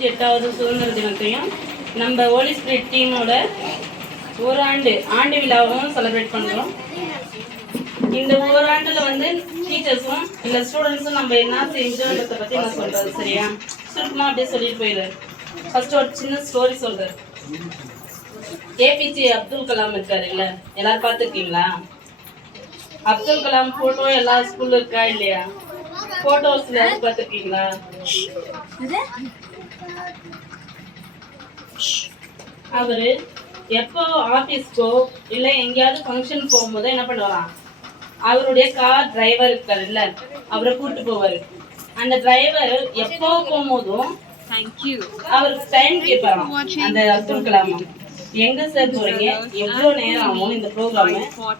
68வது சுதந்திர தினத்தையும் நம்ம ஹோலி ஸ்பிரிட் டீமோட ஒரு ஆண்டு விழாவும் செலிப்ரேட் பண்ணுறோம். இந்த ஓராண்டில் வந்து டீச்சர்ஸும் இல்லை ஸ்டூடெண்ட்ஸும் நம்ம என்ன செஞ்சோன்றதை பற்றி நான் சொல்கிறது. சரியா? சுருக்கமாக அப்படியே சொல்லிட்டு போயிடுறேன். ஃபர்ஸ்ட் ஒரு சின்ன ஸ்டோரி சொல்கிறேன். ஏபிஜே அப்துல் கலாம் இருக்காரு இல்லை, எல்லாரும் பார்த்துருக்கீங்களா? அப்துல் கலாம் ஃபோட்டோ எல்லா ஸ்கூல்ல இருக்கா இல்லையா? ஃபோட்டோஸ்ல பார்த்துருக்கீங்களா? அவரு எப்போ ஆஃபீஸ்க்கோ இல்லை எங்கேயாவது ஃபங்க்ஷன் போகும்போது என்ன பண்ணுவாராம், அவருடைய கார் டிரைவர் இருக்காரு இல்ல, அவரை கூப்பிட்டு போவாரு. அந்த டிரைவர் எப்போ போகும்போதும் அவருக்கு டைம் கேட்பாராம் அந்த அப்துல் கலாம். எங்க சார் போறீங்க, எவ்வளவு நேரம் ஆகும் இந்த ப்ரோக்ராம்,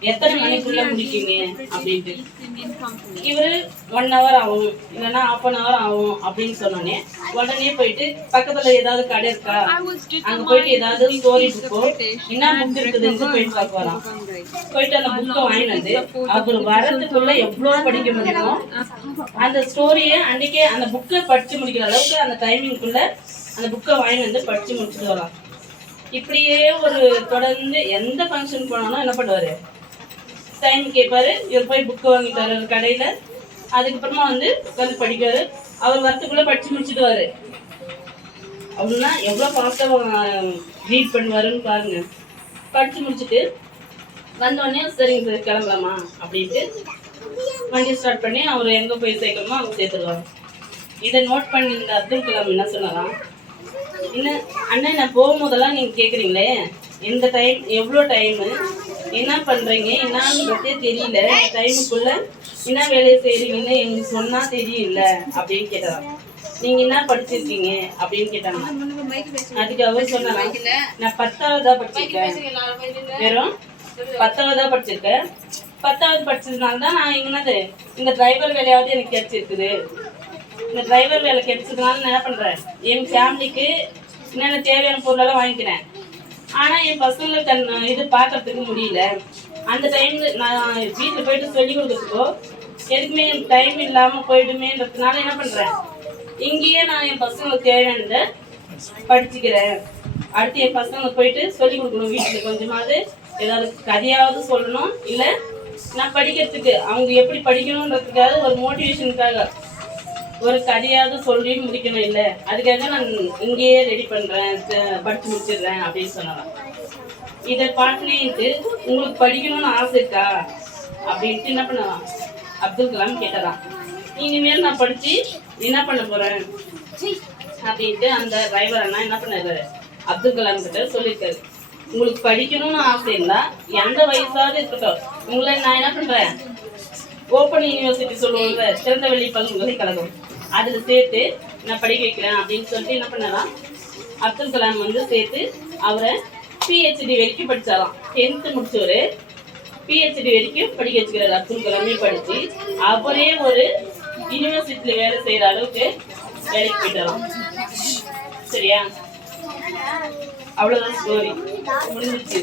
எத்தனை மணிக்குள்ள முடிப்பீங்க அப்படின்ட்டு. இவரு 1 hour ஆகும் இல்லைன்னா 1/2 hour ஆகும் அப்படின்னு சொன்னோடனே உடனே போயிட்டு பக்கத்துல ஏதாவது கடை இருக்கா, அங்க போயிட்டு ஏதாவது ஸ்டோரி புக்கோ என்ன புக் இருக்குதுன்னு போயிட்டு பார்க்கலாம். போயிட்டு அந்த புக்கை வாங்கிட்டு வந்து அவர் வரதுக்குள்ள எவ்வளவு படிக்க முடியுமோ அந்த ஸ்டோரியை அன்னைக்கே அந்த புக்கை படிச்சு முடிக்கிற அளவுக்கு அந்த டைமிங்குள்ள அந்த புக்கை வாங்கிட்டு வந்து படிச்சு முடிச்சுட்டு வரலாம். இப்படியே ஒரு தொடர்ந்து எந்த ஃபங்க்ஷன் போனாலும் என்ன பண்ணுவாரு, டைம் கேட்பாரு. இவர் போய் புக்கு வாங்கிட்டாரு ஒரு கடையில. அதுக்கப்புறமா வந்து உட்காந்து படிக்காரு. அவர் வரத்துக்குள்ள படிச்சு முடிச்சுடுவாரு. அப்படின்னா எவ்வளவு ஃபாஸ்டா ரீட் பண்ணுவாருன்னு பாருங்க. படிச்சு முடிச்சுட்டு வந்தோடனே சரிங்க சார் கிளம்பலாமா அப்படின்ட்டு வண்டி ஸ்டார்ட் பண்ணி அவர் எங்க போய் சேர்க்கணுமோ அவங்க சேர்த்துருவாங்க. இதை நோட் பண்ணி இந்த அப்துல் கலாம் என்ன சொன்னாராம், என்ன அண்ணன் நான் போகும்போதெல்லாம் நீங்கள் கேட்குறீங்களே எந்த டைம் எவ்வளோ டைமு என்ன பண்ணுறீங்க என்னான்னு பற்றியே தெரியல, டைமுக்குள்ள என்ன வேலையை செய்கிறீங்கன்னு எங்களுக்கு சொன்னால் தெரியல அப்படின்னு கேட்டாராம். நீங்கள் என்ன படிச்சிருக்கீங்க அப்படின்னு கேட்டாங்க. அதுக்கு அவர் சொன்னாங்க, நான் 10வது படிச்சிருக்கேன், வெறும் 10வது படிச்சிருக்கேன். 10வது படிச்சதுனால தான் நான் எங்கன்னது இந்த டிரைவர் வேலையாவது எனக்கு கிடைச்சிருக்குது. இந்த டிரைவர் வேலை கிடைச்சதுனால நான் என்ன பண்ணுறேன், என் ஃபேமிலிக்கு என்னென்ன தேவையான பொருளெல்லாம் வாங்கிக்கிறேன். ஆனால் என் பசங்களுக்கு இது பார்க்கறதுக்கு முடியல. அந்த டைமில் நான் வீட்டில் போயிட்டு சொல்லி கொடுக்குறதுக்கோ எதுக்குமே டைம் இல்லாமல் போயிடுமேன்றதுனால என்ன பண்ணுறேன், இங்கேயே நான் என் பசங்களுக்கு தேவையானதை படிச்சுக்கிறேன். அடுத்து என் பசங்களுக்கு போயிட்டு சொல்லி கொடுக்கணும். வீட்டில் கொஞ்சமாவது ஏதாவது கதையாவது சொல்லணும், இல்லை நான் படிக்கிறதுக்கு அவங்க எப்படி படிக்கணுன்றதுக்காக ஒரு மோட்டிவேஷனுக்காக ஒரு கதையாவது சொல்லி முடிக்கணும். இல்லை அதுக்காக நான் இங்கேயே ரெடி பண்ணுறேன், படித்து முடிச்சிடுறேன் அப்படின்னு சொன்னாங்க. இதை பார்த்துட்டு உங்களுக்கு படிக்கணும்னு ஆசை இருக்கா அப்படின்ட்டு என்ன பண்ணலாம், அப்துல் கலாம் கேட்டதான். இனிமேல் நான் படித்து என்ன பண்ண போகிறேன் அப்படின்ட்டு அந்த டிரைவர் அண்ணா என்ன பண்ணாரு, அப்துல் கலாம் கிட்ட சொல்லியிருக்காரு, உங்களுக்கு படிக்கணும்னு ஆசை இருந்தால் எந்த வயசாவது இருக்கட்டும், உங்களை நான் என்ன பண்ணுறேன், ஓப்பன் யூனிவர்சிட்டி சொல்லுவாங்க, திறந்தவெளி பல்கலைக்கழகம், அதில் சேர்த்து நான் படிக்க வைக்கிறேன் அப்படின்னு சொல்லிட்டு என்ன பண்ணலாம், அப்துல் கலாம் வந்து சேர்த்து அவரை பிஹெச்டி வரைக்கும் படித்தாராம். 10th முடிச்சவர் பிஹெச்டி வரைக்கும் படிக்க வச்சுக்கிறாரு. அப்துல் கலாமே படித்து அவரே ஒரு யூனிவர்சிட்டியில் வேலை செய்கிற அளவுக்கு வேலைக்கு போயிட்டாராம். சரியா? அவ்வளோதான் ஸ்டோரி முடிஞ்சிச்சு.